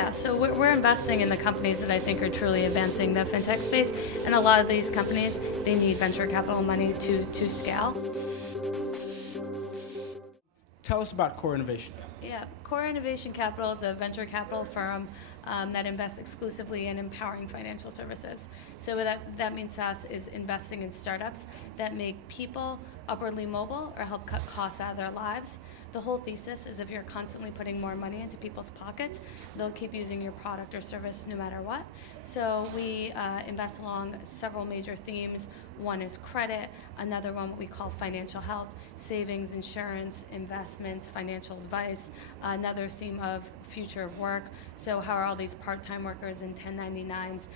Yeah, so we're investing in the companies that I think are truly advancing the fintech space, and a lot of these companies, they need venture capital money to scale. Tell us about Core Innovation. Yeah, Core Innovation Capital is a venture capital firm that invests exclusively in empowering financial services. So what that means to us is investing in startups that make people upwardly mobile or help cut costs out of their lives. The whole thesis is if you're constantly putting more money into people's pockets, they'll keep using your product or service no matter what. So we invest along several major themes. One is credit, another one what we call financial health, savings, insurance, investments, financial advice, another theme of future of work. So how are all these part-time workers and 1099s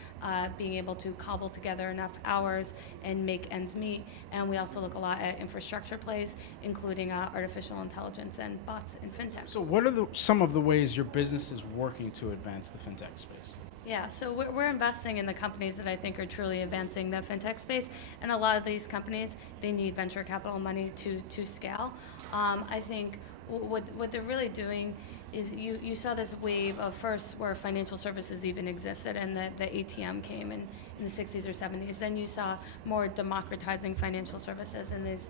being able to cobble together enough hours and make ends meet? And we also look a lot at infrastructure plays, including artificial intelligence and bots in fintech. So, what are some of the ways your business is working to advance the fintech space? Yeah, so we're investing in the companies that I think are truly advancing the fintech space, and a lot of these companies, they need venture capital money to scale. I think what they're really doing is you saw this wave of first where financial services even existed and the ATM came in the 60s or 70s. Then you saw more democratizing financial services and these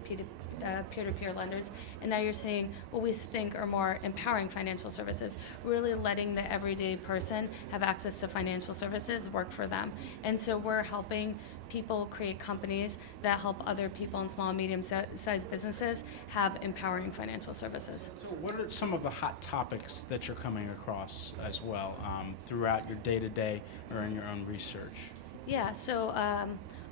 peer-to-peer lenders. And now you're seeing what we think are more empowering financial services, really letting the everyday person have access to financial services work for them. And so we're helping people create companies that help other people in small and medium-sized businesses have empowering financial services. So, what are some of the hot topics that you're coming across as well throughout your day-to-day or in your own research? Yeah, so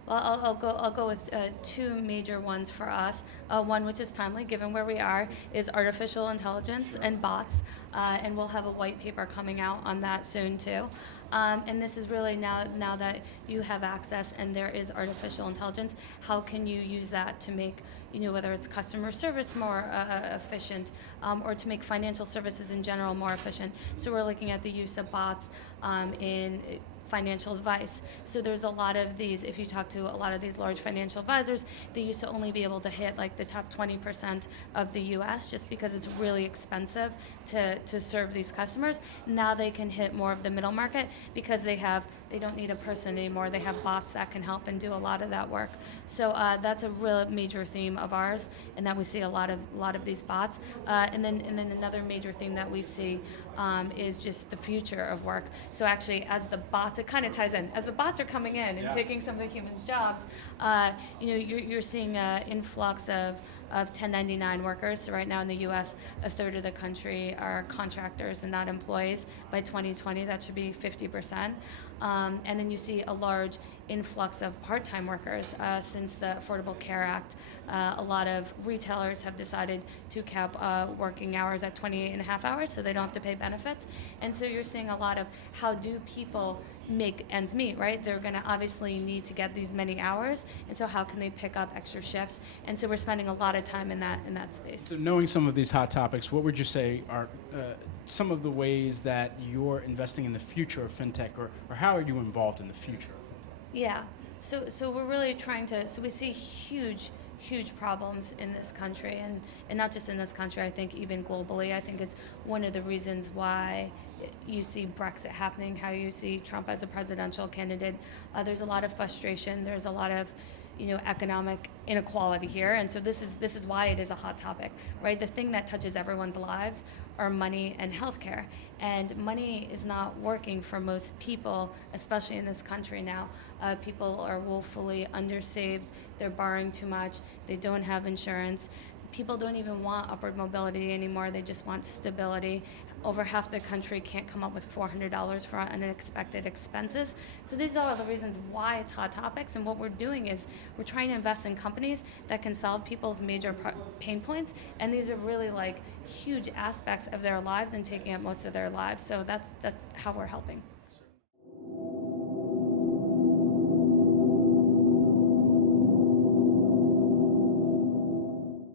well, I'll go with two major ones for us. One, which is timely, given where we are, is artificial intelligence and bots, and we'll have a white paper coming out on that soon too. And this is really now that you have access and there is artificial intelligence, how can you use that to make, whether it's customer service more efficient, or to make financial services in general more efficient. So we're looking at the use of bots in financial advice. So there's a lot of these, if you talk to a lot of these large financial advisors, they used to only be able to hit like the top 20% of the US just because it's really expensive to serve these customers. Now they can hit more of the middle market because they don't need a person anymore. They have bots that can help and do a lot of that work. So that's a real major theme of ours, and that we see a lot of these bots. And then another major theme that we see is just the future of work. So actually, as the bots, it kind of ties in. As the bots are coming in and taking some of the humans' jobs, you're seeing an influx of 1099 workers. So right now in the U.S., a third of the country are contractors and not employees. By 2020, that should be 50%. And then you see a large influx of part-time workers since the Affordable Care Act. A lot of retailers have decided to cap working hours at 28 and a half hours so they don't have to pay benefits. And so you're seeing a lot of how do people make ends meet, right? They're going to obviously need to get these many hours, and so how can they pick up extra shifts? And so we're spending a lot of time in that space. So, knowing some of these hot topics, what would you say are some of the ways that you're investing in the future of fintech, or how are you involved in the future of fintech? Yeah, so we're really trying to, so we see huge problems in this country, and not just in this country, I think even globally. I think it's one of the reasons why you see Brexit happening, how you see Trump as a presidential candidate. There's a lot of frustration, there's a lot of economic inequality here, and so this is why it is a hot topic, right? The thing that touches everyone's lives are money and healthcare, and money is not working for most people, especially in this country now. People are woefully undersaved, they're borrowing too much, they don't have insurance. People don't even want upward mobility anymore, they just want stability. Over half the country can't come up with $400 for unexpected expenses. So these are all the reasons why it's hot topics, and what we're doing is we're trying to invest in companies that can solve people's major pain points, and these are really like huge aspects of their lives and taking up most of their lives. So that's how we're helping.